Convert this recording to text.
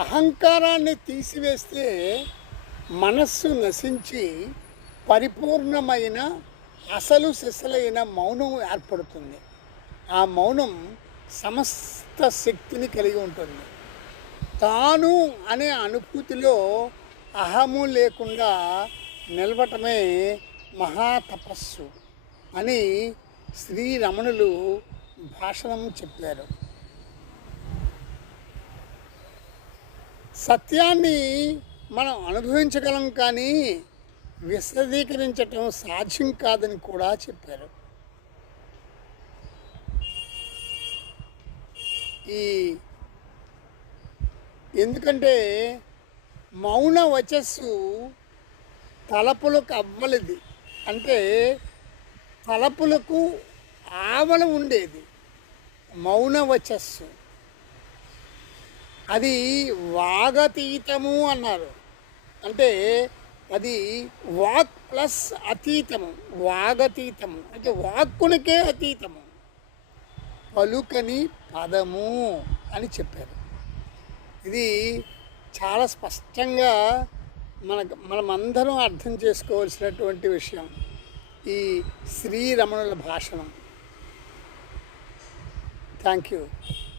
అహంకారాన్ని తీసివేస్తే మనస్సు నశించి పరిపూర్ణమైన అసలు సిసలైన మౌనం ఏర్పడుతుంది. ఆ మౌనం సమస్త శక్తిని కలిగి ఉంటుంది. తాను అనే అనుభూతిలో అహము లేకుండా నిలవటమే మహాతపస్సు అని శ్రీరమణులు భాషణం చెప్పారు. సత్యాన్ని మనం అనుభవించగలం, కానీ విశదీకరించటం సాధ్యం కాదని కూడా చెప్పారు. ఎందుకంటే మౌన వచస్సు తలపులకు అవ్వలేది, అంటే తలపులకు ఆవల ఉండేది మౌన వచస్సు. అది వాగతీతము అన్నారు. అంటే అది వాక్ ప్లస్ అతీతము, వాగతీతము అంటే వాక్కునికే అతీతము, పలుకని పదము అని చెప్పారు. ఇది చాలా స్పష్టంగా మనమందరం అర్థం చేసుకోవాల్సినటువంటి విషయం ఈ శ్రీరమణుల భాషణం. Thank you.